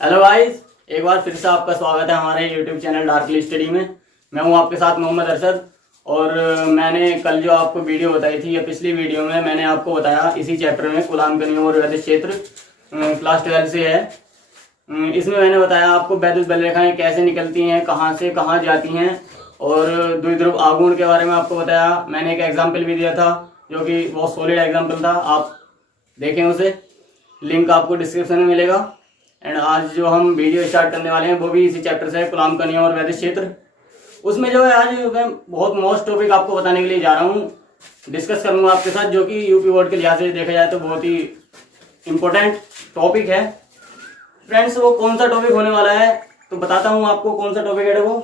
Hello guys, एक बार फिर से आपका स्वागत है हमारे यूट्यूब चैनल डार्कली स्टडी में। मैं हूं आपके साथ मोहम्मद अरशद। और मैंने कल जो आपको वीडियो बताई थी या पिछली वीडियो में मैंने आपको बताया इसी चैप्टर में कुलाम का नियम और वैद्युत क्षेत्र क्लास 12 से है। इसमें मैंने बताया आपको वैद्युत बलरेखाएं कैसे निकलती हैं, कहाँ से कहाँ जाती हैं, और द्विध्रुव आघूर्ण के बारे में आपको बताया। मैंने एक एग्जाम्पल भी दिया था जो कि बहुत सॉलिड एग्जाम्पल था, आप देखें उसे, लिंक आपको डिस्क्रिप्शन में मिलेगा। एंड आज जो हम वीडियो स्टार्ट करने वाले हैं वो भी इसी चैप्टर से है, कुलाम का नियम और वैद्युत क्षेत्र। उसमें जो है आज मैं बहुत मोस्ट टॉपिक आपको बताने के लिए जा रहा हूँ, डिस्कस करूंगा आपके साथ, जो कि यूपी बोर्ड के लिहाज से देखा जाए तो बहुत ही इम्पोर्टेंट टॉपिक है। फ्रेंड्स, वो कौन सा टॉपिक होने वाला है तो बताता हूँ आपको कौन सा टॉपिक है। वो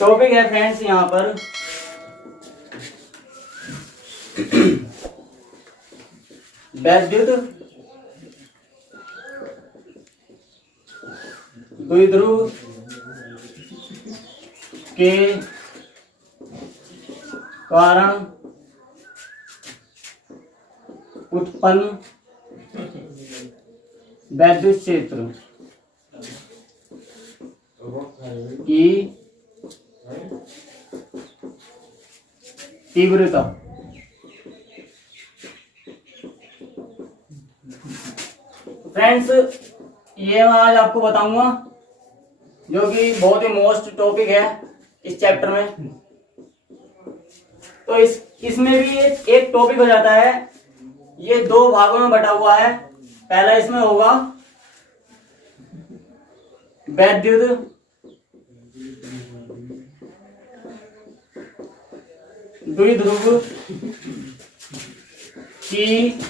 टॉपिक है फ्रेंड्स यहाँ पर वैद्युत द्विध्रुव के कारण उत्पन्न वैद्युत क्षेत्र की तीव्रता। फ्रेंड्स, ये मैं आज आपको बताऊंगा जो कि बहुत ही मोस्ट टॉपिक है इस चैप्टर में। तो इसमें भी एक टॉपिक हो जाता है, ये दो भागों में बटा हुआ है। पहला इसमें होगा वैद्युत द्विध्रुव की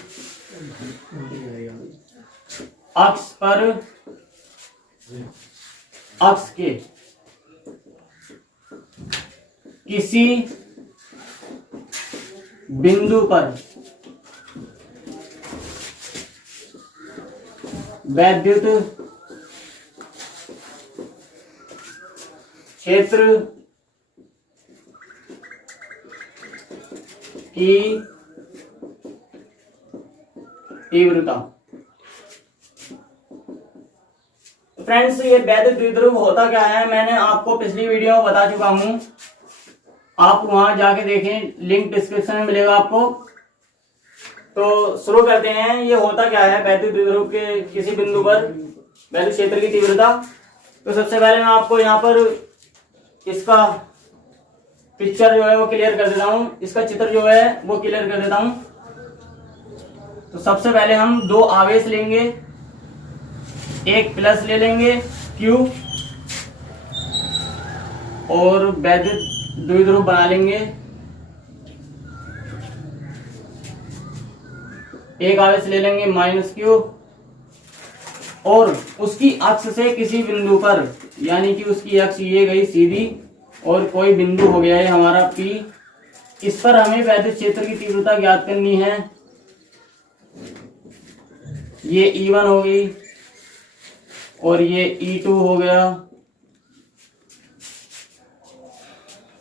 अक्ष पर अक्ष के किसी बिंदु पर वैद्युत क्षेत्र की तीव्रता। फ्रेंड्स, ये वैद्युत द्विध्रुव होता क्या है मैंने आपको पिछली वीडियो में बता चुका हूं, आप वहां जाके देखें, लिंक डिस्क्रिप्शन में मिलेगा आपको। तो शुरू करते हैं। ये होता क्या है वैद्युत द्विध्रुव के किसी बिंदु पर वैद्युत क्षेत्र की तीव्रता। तो सबसे पहले मैं आपको यहाँ पर इसका पिक्चर जो है वो क्लियर कर देता हूं, इसका चित्र जो है वो क्लियर कर देता हूं। तो सबसे पहले हम दो आवेश लेंगे, एक प्लस ले लेंगे Q और वैद्युत द्विध्रुव बना लेंगे। एक आवेश ले लेंगे -Q और उसकी अक्ष से किसी बिंदु पर, यानी कि उसकी अक्ष ये गई सीधी और कोई बिंदु हो गया है हमारा P, इस पर हमें वैद्युत क्षेत्र की तीव्रता ज्ञात करनी है। ये E1 हो गई और ये E2 हो गया।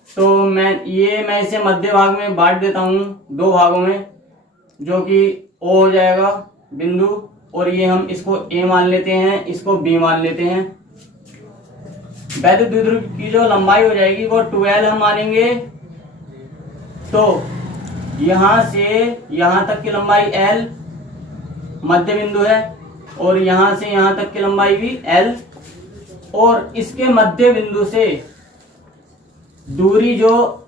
तो मैं इसे मध्य भाग में बांट देता हूं दो भागों में, जो कि O हो जाएगा बिंदु, और ये हम इसको A मान लेते हैं, इसको B मान लेते हैं। वैद्युत द्विध्रुव की जो लंबाई हो जाएगी वो 12 हम मानेंगे। तो यहां से यहां तक की लंबाई L मध्य बिंदु है, और यहां से यहां तक की लंबाई भी L, और इसके मध्य बिंदु से दूरी, जो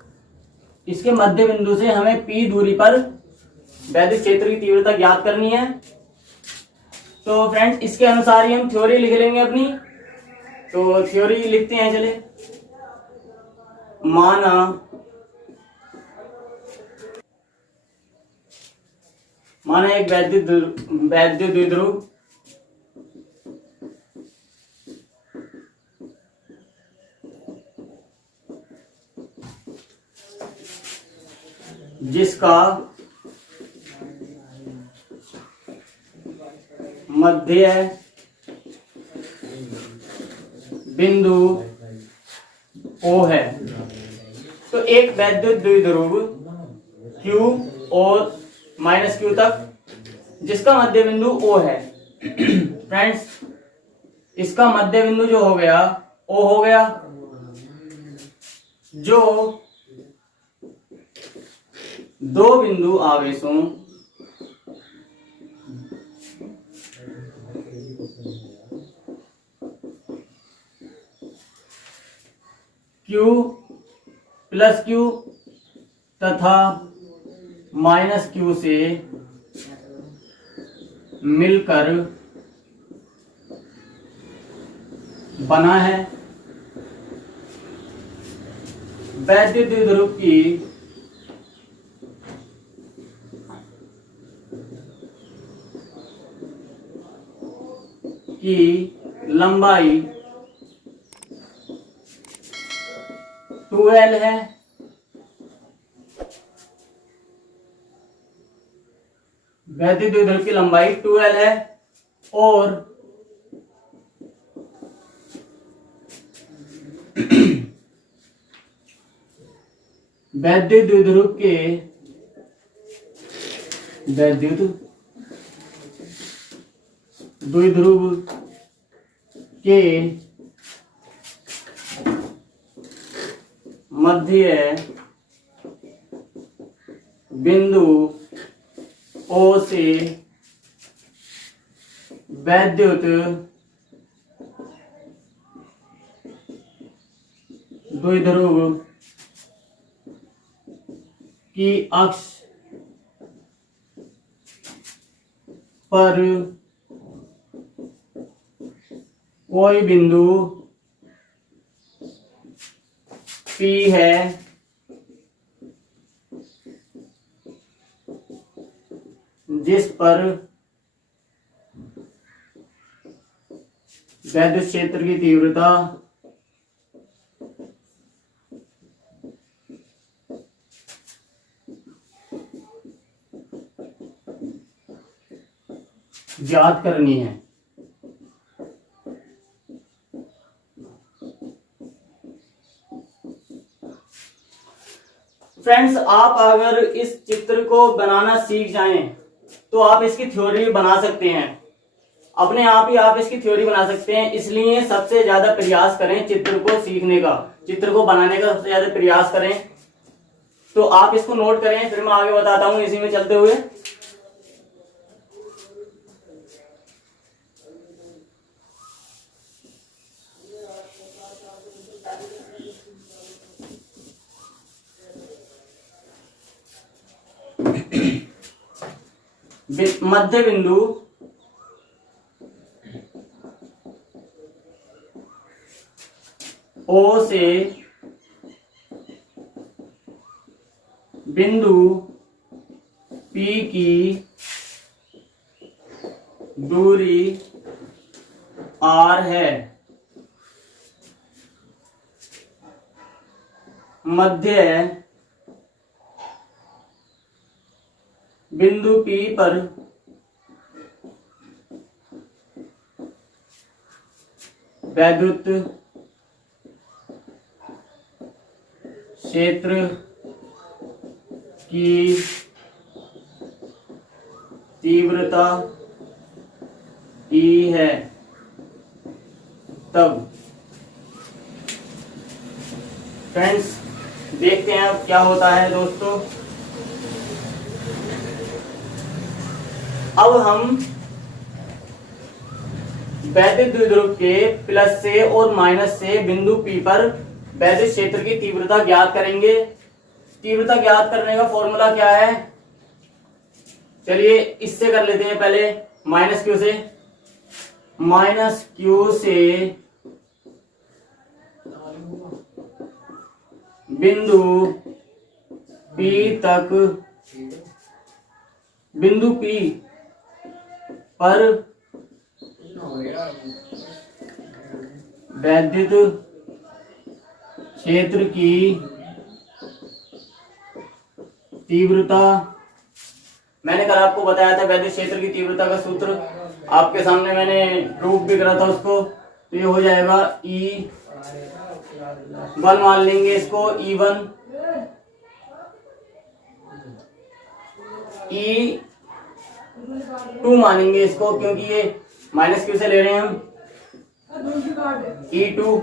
इसके मध्य बिंदु से हमें P दूरी पर वैद्युत क्षेत्र की तीव्रता ज्ञात करनी है। तो फ्रेंड्स, इसके अनुसार ही हम थ्योरी लिख लेंगे अपनी। तो थ्योरी लिखते हैं, चले। माना एक वैद्युत द्विध्रुव जिसका मध्य बिंदु O है। तो एक वैद्युत द्विध्रुव Q और -Q तक जिसका मध्य बिंदु O है। फ्रेंड्स, इसका मध्य बिंदु जो हो गया O हो गया, जो दो बिंदु आवेशों Q प्लस Q तथा माइनस Q से मिलकर बना है। वैद्युत द्विध्रुव की लंबाई 2L है। वैद्युत द्विध्रुव की लंबाई 2L है और वैद्युत द्विध्रुव के मध्य बिंदु O से वैद्युत द्विध्रुव की अक्ष पर कोई बिंदु P है जिस पर वैद्युत क्षेत्र की तीव्रता ज्ञात करनी है। फ्रेंड्स, आप अगर इस चित्र को बनाना सीख जाएं तो आप इसकी थ्योरी बना सकते हैं, अपने आप ही आप इसकी थ्योरी बना सकते हैं। इसलिए सबसे ज्यादा प्रयास करें चित्र को सीखने का, चित्र को बनाने का सबसे ज्यादा प्रयास करें। तो आप इसको नोट करें, फिर मैं आगे बताता हूं इसी में चलते हुए। मध्य बिंदु O से बिंदु P की दूरी R है। मध्य बिंदु P पर वैद्युत क्षेत्र की तीव्रता E है। तब फ्रेंड्स, देखते हैं अब क्या होता है दोस्तों। अब हम वैद्युत द्विध्रुव के प्लस से और माइनस से बिंदु P पर वैद्युत क्षेत्र की तीव्रता ज्ञात करेंगे। तीव्रता ज्ञात करने का फॉर्मूला क्या है, चलिए इससे कर लेते हैं पहले। माइनस क्यू से बिंदु P तक, बिंदु P पर वैद्युत क्षेत्र की तीव्रता। मैंने कल आपको बताया था वैद्युत क्षेत्र की तीव्रता का सूत्र, आपके सामने मैंने प्रूफ भी करा था उसको। तो ये हो जाएगा E1 मान लेंगे इसको, E1 E टू मानेंगे इसको, क्योंकि ये माइनस क्यू से ले रहे हैं हम। E2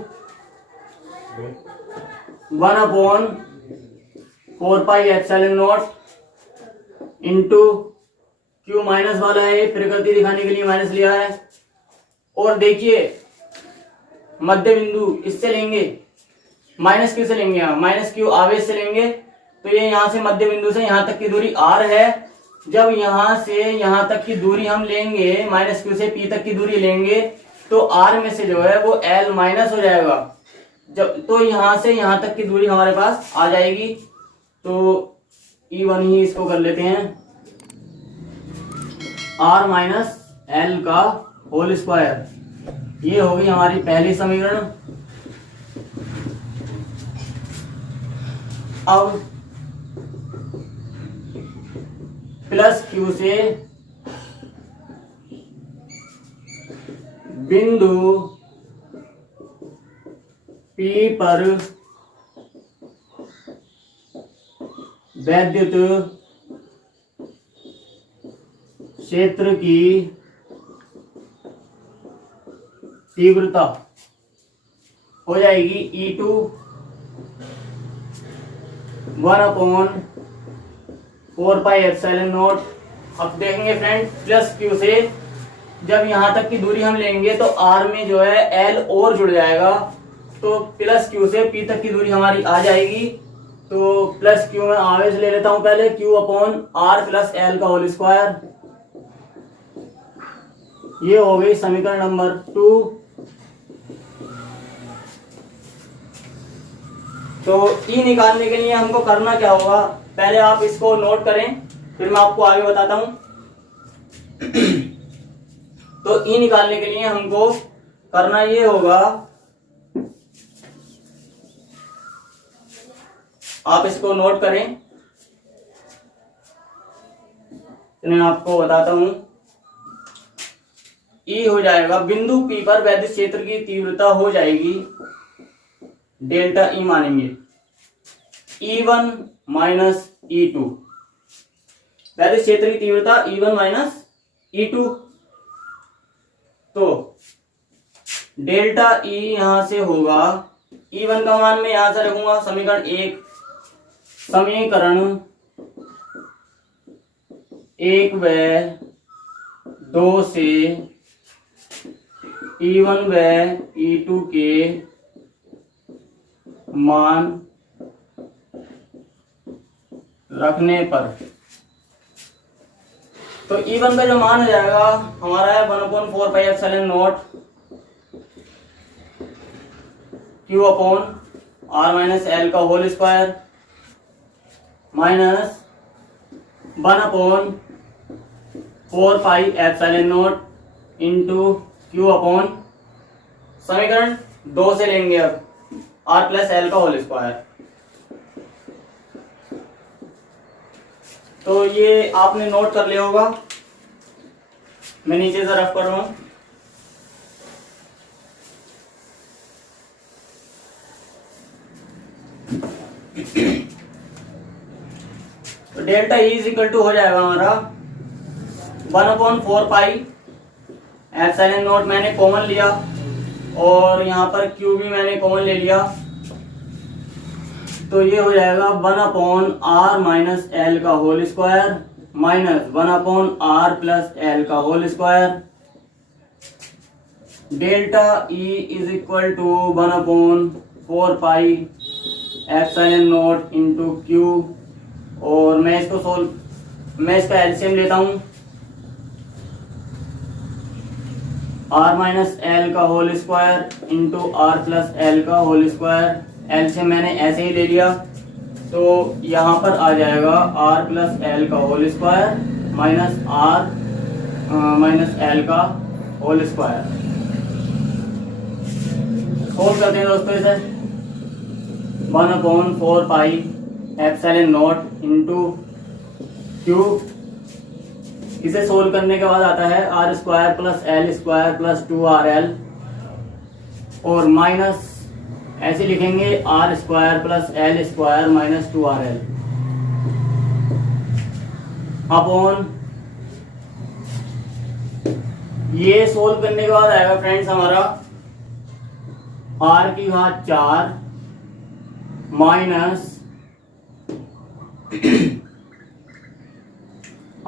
1/4πε0 इंटू क्यू माइनस वाला है, प्रकृति दिखाने के लिए माइनस लिया है। और देखिए मध्य बिंदु इससे लेंगे, माइनस क्यू से लेंगे, माइनस क्यू आवेश से लेंगे, तो ये यहां से मध्य बिंदु से यहां तक की दूरी r है। जब यहां से यहां तक की दूरी हम लेंगे, माइनस क्यू से p तक की दूरी लेंगे, तो r में से जो है वो l माइनस हो जाएगा। जब तो यहां से यहां तक की दूरी हमारे पास आ जाएगी। तो E1 ही इसको कर लेते हैं, r माइनस एल का होल स्क्वायर। ये होगी हमारी पहली समीकरण। अब प्लस क्यू से बिंदु P पर वैद्युत क्षेत्र की तीव्रता हो जाएगी E2 1/4πε0। अब देखेंगे फ्रेंड, प्लस क्यू से जब यहां तक की दूरी हम लेंगे तो r में जो है l और जुड़ जाएगा, तो प्लस क्यू से p तक की दूरी हमारी आ जाएगी। तो प्लस क्यू में आवेश ले लेता हूं पहले, q/r प्लस l का होल स्क्वायर। ये हो गई समीकरण नंबर 2। तो ई निकालने के लिए हमको करना क्या होगा, पहले आप इसको नोट करें, फिर मैं आपको आगे बताता हूं। तो ई निकालने के लिए हमको करना ये होगा, आप इसको नोट करें, तो मैं आपको बताता हूं। ई हो जाएगा, बिंदु P पर वैद्युत क्षेत्र की तीव्रता हो जाएगी डेल्टा ई मानेंगे, E1 माइनस E2। वैद्युत क्षेत्र की तीव्रता E1 माइनस E2। तो डेल्टा ई यहां से होगा, E1 का मान मैं यहां से रखूंगा समीकरण 1, समीकरण 1 व 2 से E1 व E2 के मान रखने पर, तो E1 का जो मान हो जाएगा हमारा है 1/4πε0 Q/r माइनस एल का whole square minus 1/4πε0 into Q/, समीकरण 2 से लेंगे अब r प्लस एल का होल स्क्वायर। तो ये आपने नोट कर लिया होगा, मैं नीचे से रफ कर रहा हूं। तो delta E is equal to हो जाएगा हमारा 1/4πε0, मैंने कॉमन लिया और यहाँ पर क्यू भी मैंने कॉमन ले लिया, तो ये हो जाएगा 1/r माइनस एल का whole square minus 1/r plus L का whole square. Delta E is equal to 1/4πε0 into Q, और मैं इसका एलसीएम लेता हूं, r माइनस एल का whole square into r plus L का होल स्क्वायर। एलसीएम मैंने ऐसे ही ले लिया, तो यहाँ पर आ जाएगा r प्लस एल का whole square minus r minus L का होल स्क्वायर। सोल्व करते हैं दोस्तों इसे, 1/4πε0 इंटू क्यू, इसे सोल्व करने के बाद आता है r square plus L square plus 2rl, और माइनस ऐसे लिखेंगे r square plus L square minus 2rl upon ये सोल्व करने के बाद आएगा फ्रेंड्स हमारा r की घात 4 माइनस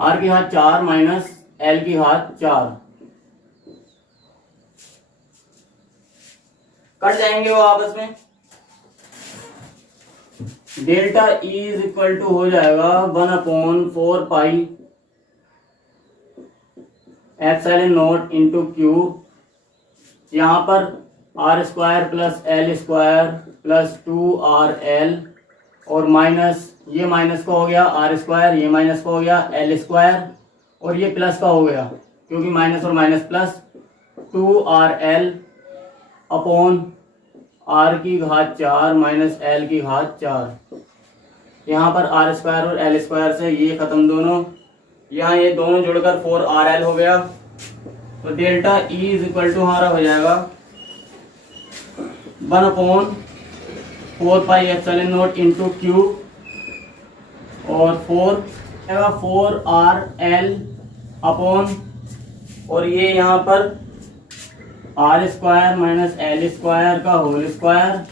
r की घात 4 माइनस l की घात 4। कट जाएंगे वो आपस में। Delta E is equal to हो जाएगा 1/4 pi epsilon naught into Q. यहाँ पर r square plus l square plus 2rl और माइनस ये माइनस का हो गया r स्क्वायर, ये माइनस का हो गया l स्क्वायर और ये प्लस का हो गया क्योंकि माइनस और minus plus 2rl upon r की घात 4 माइनस l की घात 4। यहाँ पर r स्क्वायर और l स्क्वायर से ये खत्म दोनों, यहाँ ये दोनों जुड़कर 4rl हो गया। तो delta E is equal to हमारा हो जाएगा 1/4 pi epsilon naught into Q और 4rl अपॉन और ये यहाँ पर r square minus l square का होल स्क्वायर।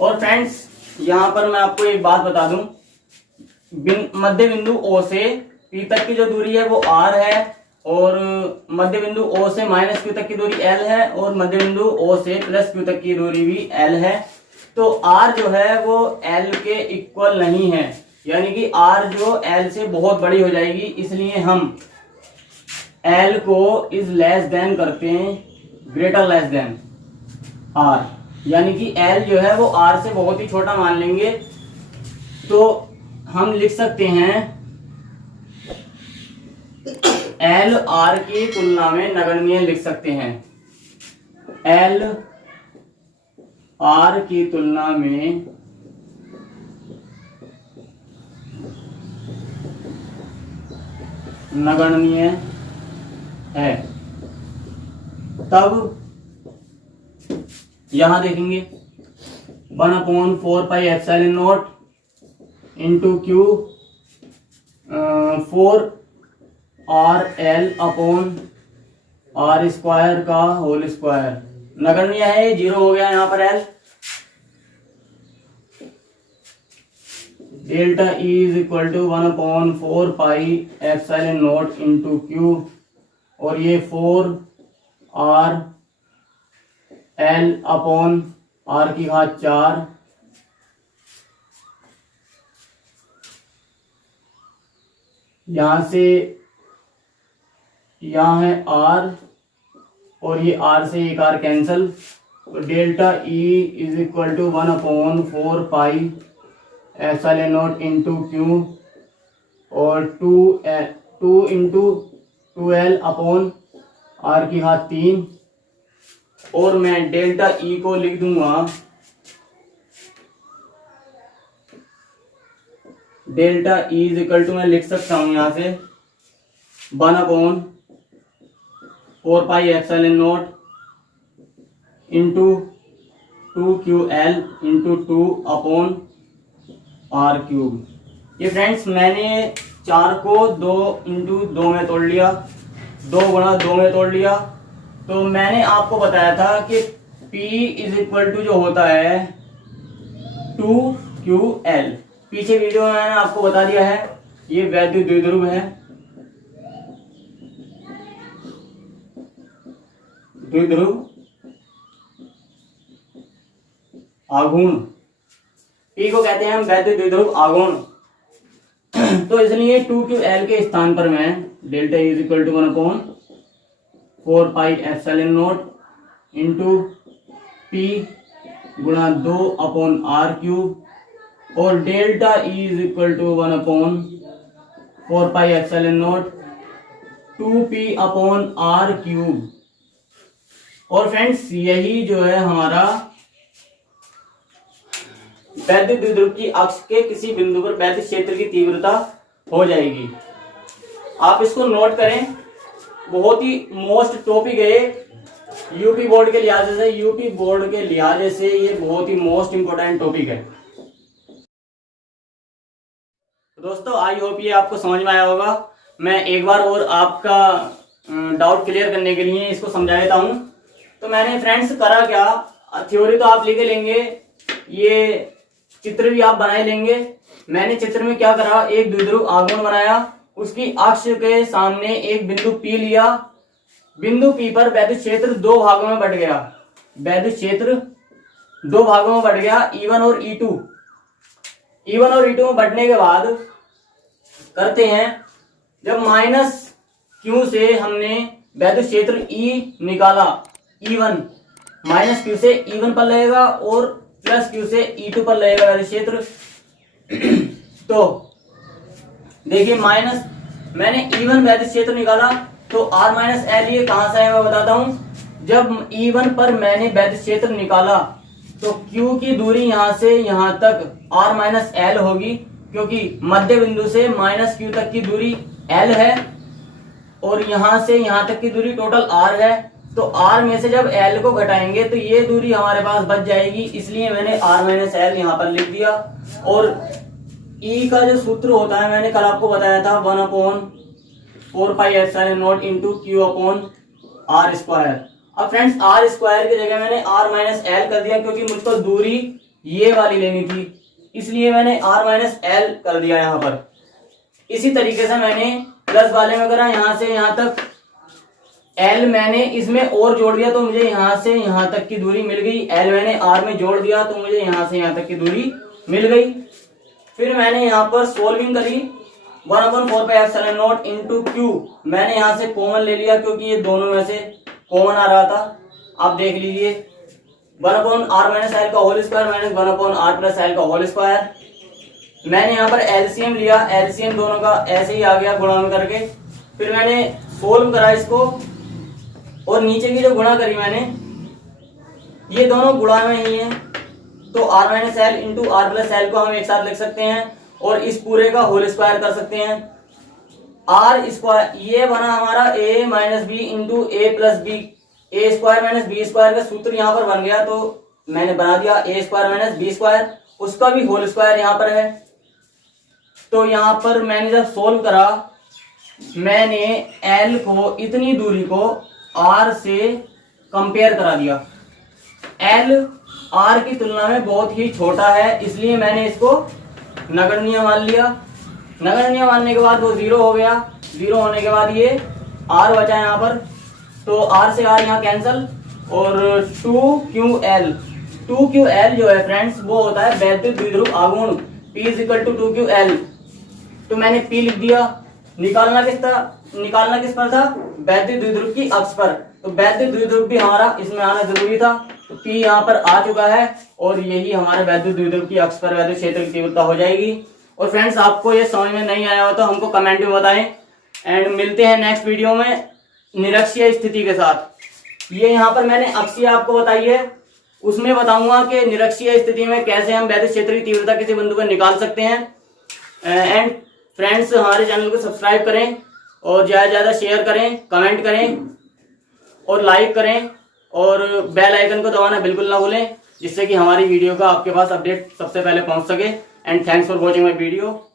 और फ्रेंड्स यहाँ पर मैं आपको एक बात बता दूं, मध्य बिंदु O से P तक की जो दूरी है वो r है और मध्य बिंदु O से माइनस Q तक की दूरी l है और मध्य बिंदु O से प्लस Q तक की दूरी भी l है। तो r जो है वो l के इक्वल नहीं है, यानी कि r जो l से बहुत बड़ी हो जाएगी, इसलिए हम l को इज लेस देन करते हैं, ग्रेटर लेस देन r, यानी कि l जो है वो r से बहुत ही छोटा मान लेंगे। तो हम लिख सकते हैं l r की तुलना में नगण्य लिख सकते हैं, l r की तुलना में नगण्य है। तब यहां देखेंगे 1/4 pi epsilon naught into Q 4rl upon r square का होल स्क्वायर। नगण्य है, 0 हो गया यहाँ पर l। Delta E is equal to 1/4 pi epsilon naught into Q और ये 4rl अपॉन r की घात 4। यहां से यहाँ है r और ये r से एक r कैंसल। तो delta E is equal to 1/4 pi epsilon naught into Q और 2 इंटू 2l अपॉन r की घात 3। और मैं डेल्टा E को लिख दूंगा, delta E is equal to मैं लिख सकता हूं यहां से 1/4 pi epsilon naught into 2ql into 2 upon r cube. ये फ्रेंड्स मैंने 4 को 2 इंटू 2 में तोड़ लिया, 2 गुणा 2 में तोड़ लिया। तो मैंने आपको बताया था कि P इज इक्वल टू जो होता है 2ql। पीछे वीडियो में मैंने आपको बता दिया है, ये वैद्युत द्विध्रुव है, द्विध्रुव आघूर्ण, P को कहते हैं हम वैद्युत द्विध्रुव आघूर्ण। तो इसलिए 2ql के स्थान पर मैं delta E is equal to 1/4 pi epsilon naught into P गुणा 2 अपॉन r क्यूब और delta E is equal to 1/4 pi epsilon naught 2p upon r cube. और फ्रेंड्स यही जो है हमारा वैद्युत द्विध्रुव की अक्ष के किसी बिंदु पर वैद्युत क्षेत्र की तीव्रता हो जाएगी। आप इसको नोट करें, बहुत ही मोस्ट टॉपिक है यूपी बोर्ड के लिहाज से, यूपी बोर्ड के लिहाज से ये बहुत ही मोस्ट इंपोर्टेंट टॉपिक है। दोस्तों आई होप ये आपको समझ में आया होगा। मैं एक बार और आपका डाउट क्लियर करने के लिए इसको समझा देता हूँ। तो मैंने फ्रेंड्स करा क्या, थ्योरी तो आप लिखे लेंगे, ये चित्र भी आप बनाए लेंगे। मैंने चित्र में क्या करा, एक द्विध्रुव आघूर्ण बनाया, उसकी अक्ष के सामने एक बिंदु P लिया। बिंदु P पर वैद्युत क्षेत्र दो भागों में बट गया, वैद्युत क्षेत्र दो भागों में बट गया, E1 और E2। E1 और E2 में बटने के बाद करते हैं, जब माइनस Q से हमने वैद्युत क्षेत्र E निकाला, E1 माइनस Q से E1 पर लगेगा और प्लस Q से E2 पर लगेगा वैद्युत क्षेत्र। तो देखिए माइनस मैंने E1 वैद्युत क्षेत्र निकाला, तो R माइनस L ये कहां से है मैं बताता हूं। जब E1 पर मैंने वैद्युत क्षेत्र निकाला तो Q की दूरी यहां से यहां तक R माइनस L होगी, क्योंकि मध्य बिंदु से माइनस Q तक की दूरी L है और यहां से यहां तक की दूरी टोटल R है। तो R में से जब L को घटाएंगे तो ये दूरी हमारे पास बच जाएगी, इसलिए मैंने R माइनस L यहाँ पर लिख दिया। और E का जो सूत्र होता है मैंने कल आपको बताया था, 1/4 pi epsilon naught into Q upon R square. अब फ्रेंड्स R स्क्वायर की जगह मैंने R माइनस L कर दिया, क्योंकि मुझको दूरी ये वाली लेनी थी, इसलिए मैंने R माइनस L कर दिया यहाँ पर। इसी तरीके से मैंने प्लस वाले में करा, यहाँ से यहाँ तक L मैंने इसमें और जोड़ दिया तो मुझे यहाँ से यहाँ तक की दूरी मिल गई। L मैंने R में जोड़ दिया तो मुझे यहाँ से यहाँ तक की दूरी मिल गई। फिर मैंने यहाँ पर सोल्विंग करी, 1/4 pi epsilon naught into Q मैंने यहाँ से कॉमन ले लिया, क्योंकि ये दोनों में से कॉमन आ रहा था। आप देख लीजिए 1/R माइनस L का whole square minus 1/R plus L का होल स्क्वायर। मैंने यहाँ पर एलसीएम लिया, एलसीएम दोनों का ऐसे ही आ गया गुणा में करके। फिर मैंने सोल्व करा इसको, और नीचे की जो गुणा करी मैंने, ये दोनों गुणा में ही है, तो R minus L into R plus L को हम एक साथ लिख सकते हैं और इस पूरे का होल स्क्वायर कर सकते हैं। R स्क्वायर ये बना हमारा A minus B into A plus B, A square minus B square का सूत्र यहाँ पर बन गया, तो मैंने बना दिया A स्क्वायर माइनस बी स्क्वायर, उसका भी होल स्क्वायर यहाँ पर है। तो यहाँ पर मैंने जब सोल्व करा, मैंने L को इतनी दूरी को R से कंपेयर करा दिया। L R की तुलना में बहुत ही छोटा है, इसलिए मैंने इसको नगण्य मान लिया। नगण्य मानने के बाद वो 0 हो गया, 0 होने के बाद ये R बचा यहाँ पर, तो R से R यहाँ कैंसल, और 2QL जो है फ्रेंड्स वो होता है वैद्युत द्विध्रुव आघूर्ण, P इक्वल टू 2QL। तो मैंने P लिख दिया। निकालना किस पर था, वैद्युत द्विध्रुव की अक्ष पर, तो वैद्युत द्विध्रुव भी हमारा इसमें आना जरूरी था, तो P यहाँ पर आ चुका है और यही हमारे वैद्युत द्विध्रुव की अक्ष पर वैद्युत क्षेत्र की तीव्रता हो जाएगी। और फ्रेंड्स आपको ये समझ में नहीं आया हो तो हमको कमेंट में बताएं, एंड मिलते हैं नेक्स्ट वीडियो में निरक्षीय स्थिति के साथ। ये यहाँ पर मैंने अक्षीय आपको बताई है, उसमें बताऊंगा कि निरक्षीय स्थिति में कैसे हम वैद्युत क्षेत्र की तीव्रता किसी बिंदु पर निकाल सकते हैं। एंड फ्रेंड्स हमारे चैनल को सब्सक्राइब करें और ज़्यादा से ज़्यादा शेयर करें, कमेंट करें और लाइक करें, और बेल आइकन को दबाना बिल्कुल ना भूलें, जिससे कि हमारी वीडियो का आपके पास अपडेट सबसे पहले पहुंच सके। And thanks for watching my video.